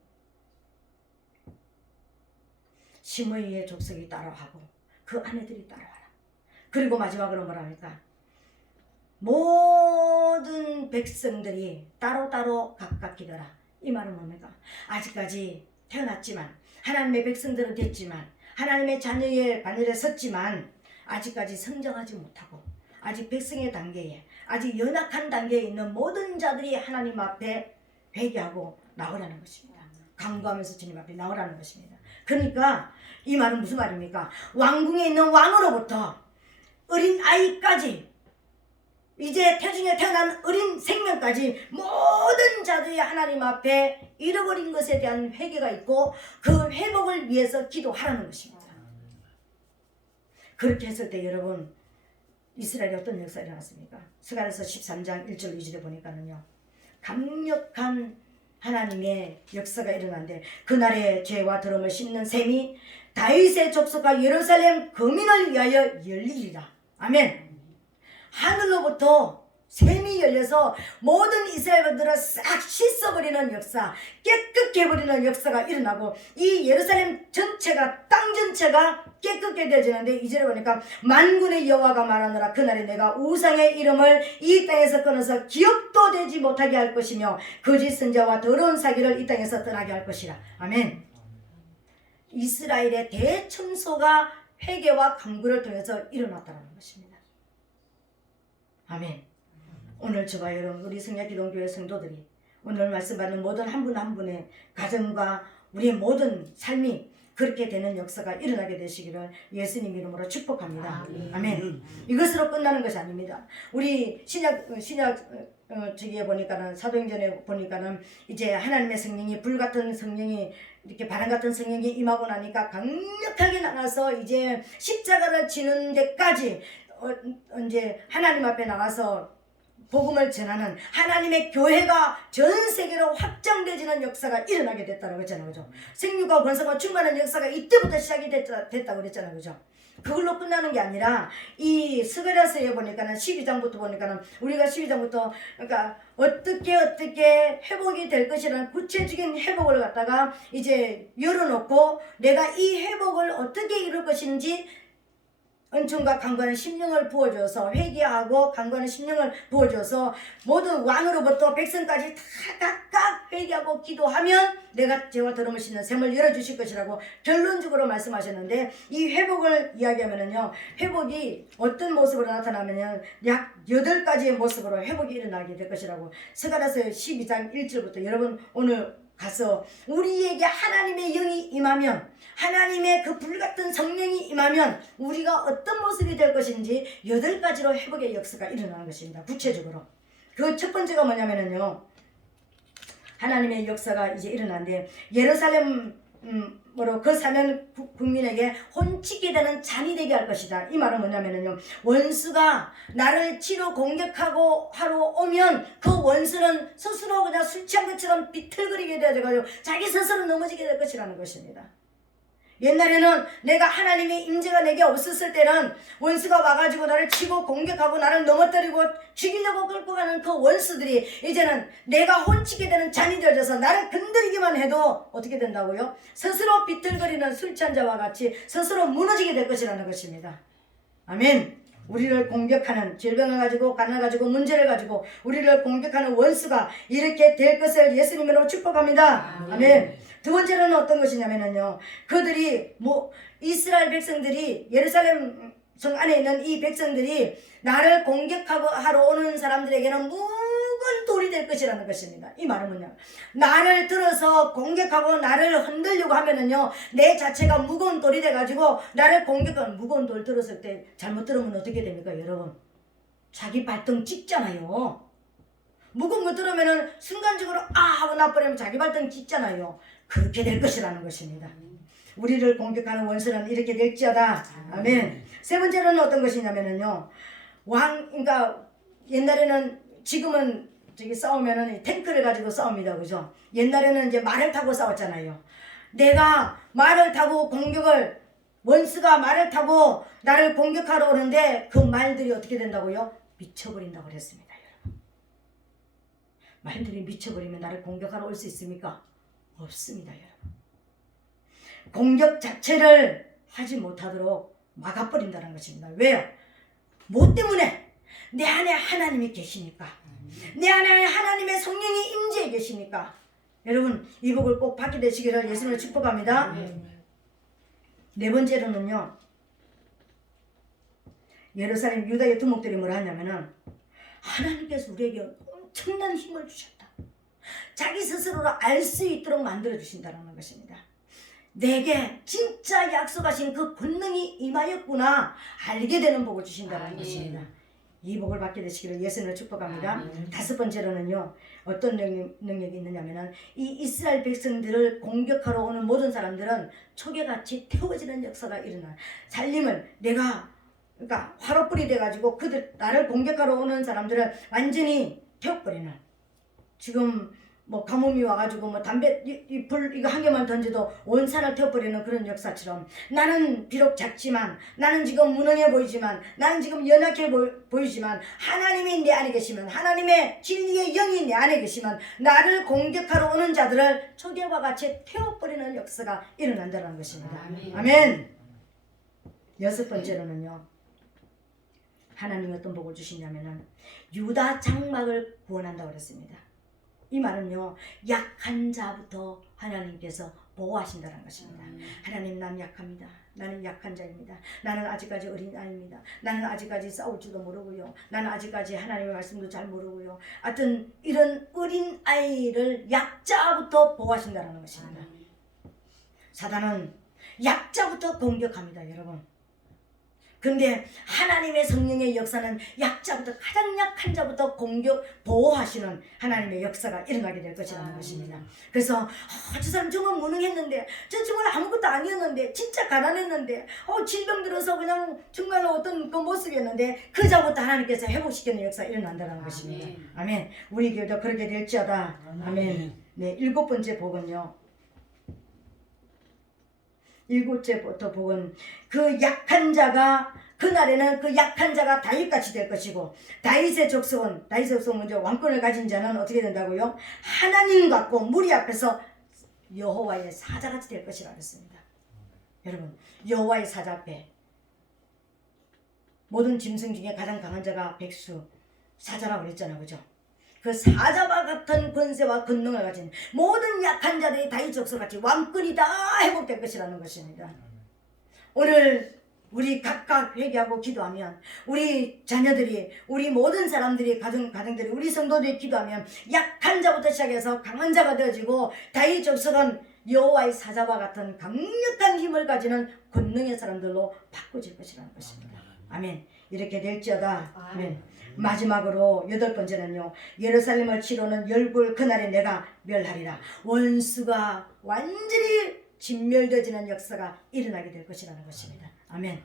시므이의 족속이 따라하고 그 아내들이 따라와라. 그리고 마지막으로 뭐랍니까? 모든 백성들이 따로따로 각각 기도라. 이 말은 뭡니까? 아직까지 태어났지만 하나님의 백성들은 됐지만 하나님의 자녀의 반열에 섰지만 아직까지 성장하지 못하고 아직 백성의 단계에 아직 연약한 단계에 있는 모든 자들이 하나님 앞에 회개하고 나오라는 것입니다. 간구하면서 주님 앞에 나오라는 것입니다. 그러니까 이 말은 무슨 말입니까? 왕궁에 있는 왕으로부터 어린 아이까지, 이제 태중에 태어난 어린 생명까지 모든 자들이 하나님 앞에 잃어버린 것에 대한 회개가 있고 그 회복을 위해서 기도하라는 것입니다. 그렇게 했을 때 여러분, 이스라엘에 어떤 역사가 일어났습니까? 스가랴서 13장 1절 2절에 보니까는요, 강력한 하나님의 역사가 일어난데, 그날의 죄와 더러움을 씻는 셈이 다윗의 족속과 예루살렘 거민을 위하여 열리리라. 아멘. 하늘로부터 셈이 열려서 모든 이스라엘들을 싹 씻어버리는 역사, 깨끗게 해버리는 역사가 일어나고, 이 예루살렘 전체가, 땅 전체가 깨끗게 되어지는데, 이절에 보니까 만군의 여호와가 말하노라. 그날에 내가 우상의 이름을 이 땅에서 끊어서 기억도 되지 못하게 할 것이며 거짓 선자와 더러운 사기를 이 땅에서 떠나게 할 것이라. 아멘. 이스라엘의 대청소가 회개와 간구를 통해서 일어났다는 것입니다. 아멘. 오늘 저와 여러분, 우리 성약기독교회 성도들이 오늘 말씀 받는 모든 한 분 한 분의 가정과 우리의 모든 삶이 그렇게 되는 역사가 일어나게 되시기를 예수님 이름으로 축복합니다. 아멘. 이것으로 끝나는 것이 아닙니다. 우리 신약 저기에 보니까는, 사도행전에 보니까는 이제 하나님의 성령이, 불같은 성령이, 이렇게 바람 같은 성령이 임하고 나니까 강력하게 나가서 이제 십자가를 지는 데까지 이제 하나님 앞에 나가서 복음을 전하는 하나님의 교회가 전 세계로 확장되지는 역사가 일어나게 됐다고 했잖아요. 그죠? 생육과 번성과 충만한 역사가 이때부터 시작이 됐다고 그랬잖아요. 그죠? 그걸로 끝나는 게 아니라 이 스가랴서에 보니까는 12장부터 보니까는 우리가 12장부터 그러니까 어떻게 회복이 될 것이라는 구체적인 회복을 갖다가 이제 열어놓고 내가 이 회복을 어떻게 이룰 것인지 은총과 간구하는 심령을 부어줘서, 회개하고 간구하는 심령을 부어줘서 모든 왕으로부터 백성까지 다 각각 회개하고 기도하면 내가 죄와 더러움을 씻는 셈을 열어주실 것이라고 결론적으로 말씀하셨는데, 이 회복을 이야기하면은요, 회복이 어떤 모습으로 나타나면요, 약 8가지의 모습으로 회복이 일어나게 될 것이라고 스가랴서 12장 1절부터 여러분 오늘 가서 우리에게 하나님의 영이 임하면, 하나님의 그 불같은 성령이 임하면 우리가 어떤 모습이 될 것인지 8가지로 회복의 역사가 일어나는 것입니다. 구체적으로 그 첫 번째가 뭐냐면요, 하나님의 역사가 이제 일어나는데, 예루살렘으로 그 사는 국민에게 혼치게 되는 잔이 되게 할 것이다. 이 말은 뭐냐면요, 원수가 나를 치러 공격하고 하러 오면 그 원수는 스스로 그냥 술 취한 것처럼 비틀거리게 되어가지고 자기 스스로 넘어지게 될 것이라는 것입니다. 옛날에는 내가 하나님의 임재가 내게 없었을 때는 원수가 와가지고 나를 치고 공격하고 나를 넘어뜨리고 죽이려고 끌고 가는 그 원수들이 이제는 내가 혼치게 되는 잔이 되어져서 나를 건드리기만 해도 어떻게 된다고요? 스스로 비틀거리는 술 취한 자와 같이 스스로 무너지게 될 것이라는 것입니다. 아멘. 우리를 공격하는, 질병을 가지고 가난을 가지고 문제를 가지고 우리를 공격하는 원수가 이렇게 될 것을 예수님으로 축복합니다. 아멘. 두 번째로는 어떤 것이냐면요, 그들이 이스라엘 백성들이, 예루살렘 성 안에 있는 이 백성들이 나를 공격하고 하러 오는 사람들에게는 무거운 돌이 될 것이라는 것입니다. 이 말은 뭐냐, 나를 들어서 공격하고 나를 흔들려고 하면은요, 내 자체가 무거운 돌이 돼가지고 나를 공격하는, 무거운 돌 들었을 때 잘못 들으면 어떻게 됩니까 여러분? 자기 발등 찍잖아요. 무거운 거 들으면은 순간적으로 하고 나버리면 자기 발등 찍잖아요. 그렇게 될 것이라는 것입니다. 우리를 공격하는 원수는 이렇게 될지어다. 아멘. 세 번째로는 어떤 것이냐면요, 그러니까 옛날에는, 지금은 저기 싸우면은 탱크를 가지고 싸웁니다. 그죠? 옛날에는 이제 말을 타고 싸웠잖아요. 내가 말을 타고 원수가 말을 타고 나를 공격하러 오는데 그 말들이 어떻게 된다고요? 미쳐버린다고 그랬습니다. 여러분. 말들이 미쳐버리면 나를 공격하러 올 수 있습니까? 없습니다. 여러분. 공격 자체를 하지 못하도록 막아버린다는 것입니다. 왜요? 뭐 때문에? 내 안에 하나님이 계시니까. 내 안에 하나님의 성령이 임재해 계시니까. 여러분, 이 복을 꼭 받게 되시기를 예수님을 축복합니다. 네 번째로는요, 예루살렘 유다의 두목들이 뭐라 하냐면은, 하나님께서 우리에게 엄청난 힘을 주셨다. 자기 스스로로 알 수 있도록 만들어 주신다는 것입니다. 내게 진짜 약속하신 그 권능이 임하였구나 알게 되는 복을 주신다는 것입니다. 이 복을 받게 되시기를 예수님을 축복합니다. 다섯 번째로는요, 어떤 능력이 있느냐면은 이 이스라엘 백성들을 공격하러 오는 모든 사람들은 초계같이 태워지는 역사가 일어나. 살림을 그러니까 화로불이 돼가지고 나를 공격하러 오는 사람들을 완전히 태워버리는. 지금 뭐 가뭄이 와가지고 뭐 담배 불 이거 한 개만 던져도 온 산을 태워버리는 그런 역사처럼, 나는 비록 작지만, 나는 지금 무능해 보이지만, 나는 지금 연약해 보이지만 하나님이 내 안에 계시면, 하나님의 진리의 영이 내 안에 계시면 나를 공격하러 오는 자들을 초계와 같이 태워버리는 역사가 일어난다는 것입니다. 아멘. 여섯 번째로는요, 하나님이 어떤 복을 주시냐면은 유다 장막을 구원한다고 그랬습니다. 이 말은요, 약한 자부터 하나님께서 보호하신다는 것입니다. 하나님, 난 약합니다. 나는 약한 자입니다. 나는 아직까지 어린아이입니다. 나는 아직까지 싸울 줄도 모르고요. 나는 아직까지 하나님의 말씀도 잘 모르고요. 하여튼 이런 어린아이를 약자부터 보호하신다는 것입니다. 사단은 약자부터 공격합니다, 여러분. 근데 하나님의 성령의 역사는 약자부터, 가장 약한 자부터 보호하시는 하나님의 역사가 일어나게 될 것이라는 것입니다. 그래서 저 사람 정말 무능했는데, 저 정말 아무것도 아니었는데, 진짜 가난했는데, 질병 들어서 그냥 정말로 어떤 그 모습이었는데 그 자부터 하나님께서 회복시키는 역사가 일어난다는 것입니다. 아멘. 우리 교회도 그렇게 될지어다. 아멘. 네, 일곱 번째 복은요, 일곱째부터 복은 그 약한 자가, 그날에는 그 약한 자가 다윗같이 될 것이고, 다윗의 족속은 먼저 왕권을 가진 자는 어떻게 된다고요? 하나님 같고 무리 앞에서 여호와의 사자같이 될 것이라 그랬습니다. 여러분, 여호와의 사자 앞에 모든 짐승 중에 가장 강한 자가 백수, 사자라고 그랬잖아요, 그죠? 그 사자와 같은 권세와 권능을 가진 모든 약한 자들이 다윗 족속같이 왕권이 다 회복될 것이라는 것입니다. 오늘 우리 각각 회개하고 기도하면, 우리 자녀들이, 우리 모든 사람들이, 가정들이, 우리 성도들이 기도하면 약한 자부터 시작해서 강한 자가 되어지고, 다윗 족속은 여호와의 사자와 같은 강력한 힘을 가지는 권능의 사람들로 바꿔질 것이라는 것입니다. 아멘. 이렇게 될지어다. 아멘. 마지막으로 여덟 번째는요, 예루살렘을 치러는 열굴 그날에 내가 멸하리라. 원수가 완전히 진멸되어지는 역사가 일어나게 될 것이라는 것입니다. 아멘.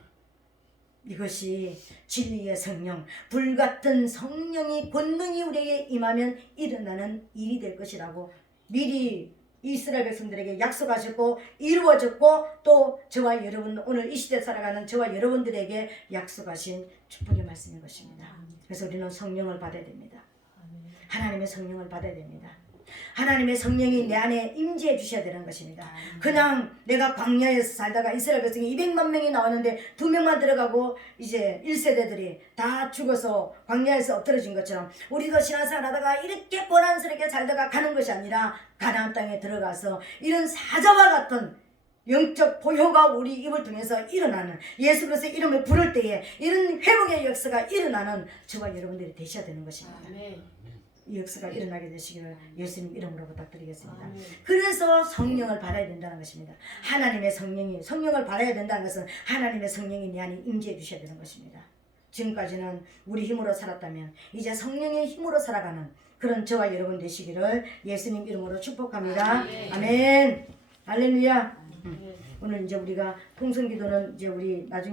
이것이 진리의 성령, 불같은 성령이 권능이 우리에게 임하면 일어나는 일이 될 것이라고 미리 이스라엘 백성들에게 약속하셨고 이루어졌고, 또 저와 여러분, 오늘 이 시대 살아가는 저와 여러분들에게 약속하신 축복의 말씀인 것입니다. 그래서 우리는 성령을 받아야 됩니다. 하나님의 성령을 받아야 됩니다. 하나님의 성령이 내 안에 임재해 주셔야 되는 것입니다. 그냥 내가 광야에서 살다가 이스라엘 백성이 200만 명이 나왔는데 2명만 들어가고 이제 1세대들이 다 죽어서 광야에서 엎드러진 것처럼, 우리도 신앙생활 하다가 이렇게 고난스럽게 살다가 가는 것이 아니라 가나안 땅에 들어가서 이런 사자와 같은 영적 보효가 우리 입을 통해서 일어나는, 예수 그리스도의 이름을 부를 때에 이런 회복의 역사가 일어나는 저와 여러분들이 되셔야 되는 것입니다. 이 역사가 일어나게 되시기를 예수님 이름으로 부탁드리겠습니다. 그래서 성령을 받아야 된다는 것입니다. 하나님의 성령을 받아야 된다는 것은 하나님의 성령이 내 안에 임재해 주셔야 되는 것입니다. 지금까지는 우리 힘으로 살았다면 이제 성령의 힘으로 살아가는 그런 저와 여러분 되시기를 예수님 이름으로 축복합니다. 아멘. 할렐루야. 오늘 이제 우리가 통성기도는 이제 우리 나중에